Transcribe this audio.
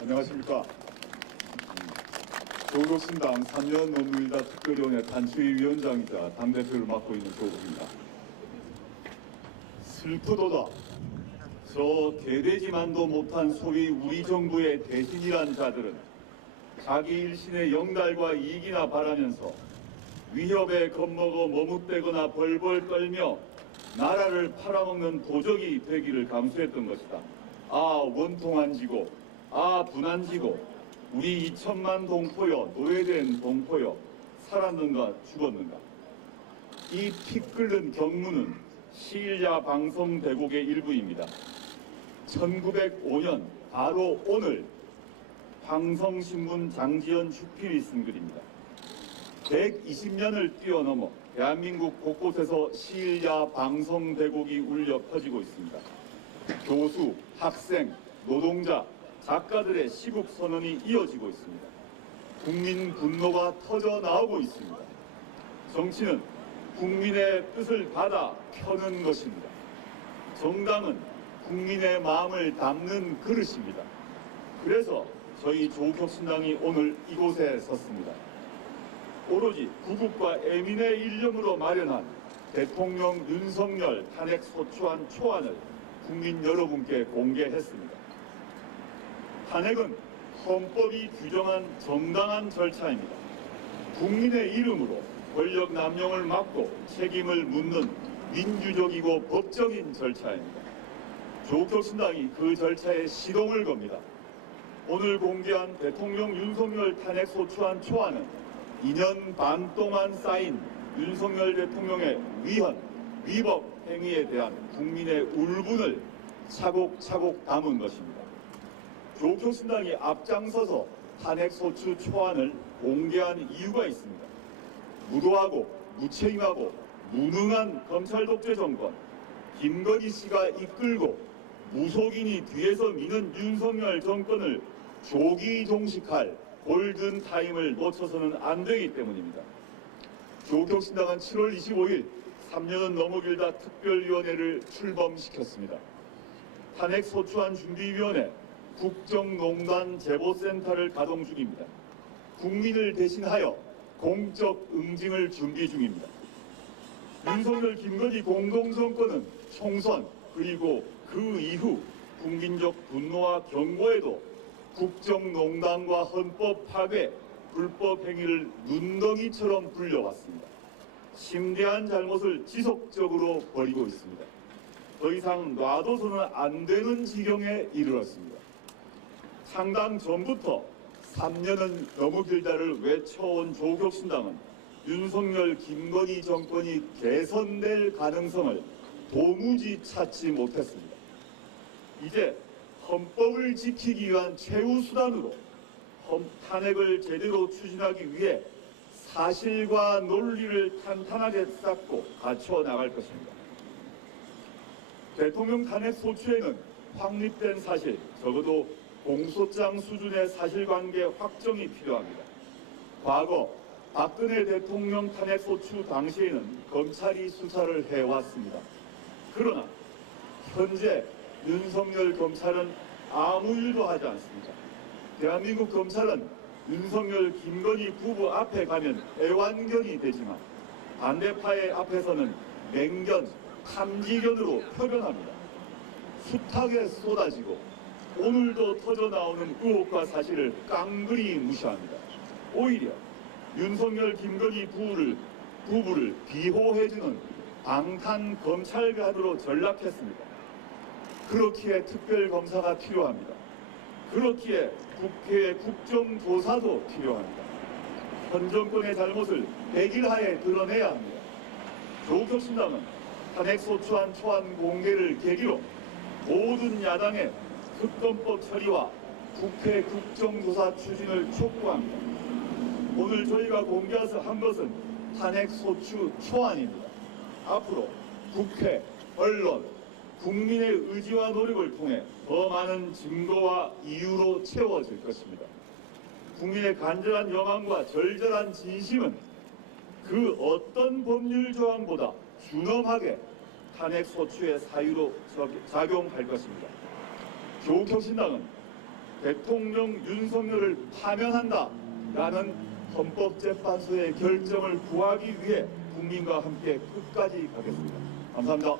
안녕하십니까. 조국신당 3년 업무일다 특별위원회 탄추위위원장이자 당대표를 맡고 있는 조국입니다. 슬프도다. 저 개되지만도 못한 소위 우리 정부의 대신이란 자들은 자기 일신의 영달과 이익이나 바라면서 위협에 겁먹어 머뭇대거나 벌벌 떨며 나라를 팔아먹는 도적이 되기를 감수했던 것이다. 아 원통한 지고, 아 분한 지고, 우리 2천만 동포여, 노예된 동포여, 살았는가 죽었는가. 이 피 끓는 경무는 시일야 방송 대곡의 일부입니다. 1905년 바로 오늘 방송신문 장지연 주필이 쓴 글입니다. 120년을 뛰어넘어 대한민국 곳곳에서 시일야 방송 대곡이 울려 퍼지고 있습니다. 교수, 학생, 노동자, 작가들의 시국 선언이 이어지고 있습니다. 국민 분노가 터져 나오고 있습니다. 정치는 국민의 뜻을 받아 펴는 것입니다. 정당은 국민의 마음을 담는 그릇입니다. 그래서 저희 조국혁신당이 오늘 이곳에 섰습니다. 오로지 구국과 애민의 일념으로 마련한 대통령 윤석열 탄핵 소추안 초안을 국민 여러분께 공개했습니다. 탄핵은 헌법이 규정한 정당한 절차입니다. 국민의 이름으로 권력 남용을 막고 책임을 묻는 민주적이고 법적인 절차입니다. 조국혁신당이 그 절차에 시동을 겁니다. 오늘 공개한 대통령 윤석열 탄핵 소추안 초안은 2년 반 동안 쌓인 윤석열 대통령의 위헌, 위법 행위에 대한 국민의 울분을 차곡차곡 담은 것입니다. 조국혁신당이 앞장서서 탄핵소추 초안을 공개한 이유가 있습니다. 무도하고 무책임하고 무능한 검찰 독재 정권, 김건희 씨가 이끌고 무속인이 뒤에서 미는 윤석열 정권을 조기 종식할 골든타임을 놓쳐서는 안 되기 때문입니다. 조국혁신당은 7월 25일 3년은 너무 길다 특별위원회를 출범시켰습니다. 탄핵소추안 준비위원회, 국정농단 제보센터를 가동 중입니다. 국민을 대신하여 공적 응징을 준비 중입니다. 윤석열 김건희 공동정권은 총선 그리고 그 이후 국민적 분노와 경고에도 국정농단과 헌법 파괴, 불법 행위를 눈덩이처럼 불려왔습니다. 심대한 잘못을 지속적으로 벌이고 있습니다. 더 이상 놔둬서는 안 되는 지경에 이르렀습니다. 상당 전부터 3년은 너무 길다를 외쳐온 조국혁신당은 윤석열 김건희 정권이 개선될 가능성을 도무지 찾지 못했습니다. 이제 헌법을 지키기 위한 최후 수단으로 탄핵을 제대로 추진하기 위해 사실과 논리를 탄탄하게 쌓고 갖춰 나갈 것입니다. 대통령 탄핵 소추에는 확립된 사실, 적어도 공소장 수준의 사실관계 확정이 필요합니다. 과거 박근혜 대통령 탄핵 소추 당시에는 검찰이 수사를 해왔습니다. 그러나 현재 윤석열 검찰은 아무 일도 하지 않습니다. 대한민국 검찰은 윤석열 김건희 부부 앞에 가면 애완견이 되지만 반대파의 앞에서는 맹견, 탐지견으로 표현합니다. 숱하게 쏟아지고 오늘도 터져나오는 의혹과 사실을 깡그리 무시합니다. 오히려 윤석열 김건희 부부를 비호해주는 방탄 검찰관으로 전락했습니다. 그렇기에 특별검사가 필요합니다. 그렇기에 국회의 국정조사도 필요합니다. 현 정권의 잘못을 백일하에 드러내야 합니다. 조국혁신당은 탄핵소추안 초안 공개를 계기로 모든 야당의 특검법 처리와 국회 국정조사 추진을 촉구합니다. 오늘 저희가 공개한 것은 탄핵소추 초안입니다. 앞으로 국회, 언론, 국민의 의지와 노력을 통해 더 많은 증거와 이유로 채워질 것입니다. 국민의 간절한 영망과 절절한 진심은 그 어떤 법률 조항보다 준엄하게 탄핵소추의 사유로 작용할 것입니다. 조국혁신당은 대통령 윤석열을 파면한다라는 헌법재판소의 결정을 구하기 위해 국민과 함께 끝까지 가겠습니다. 감사합니다.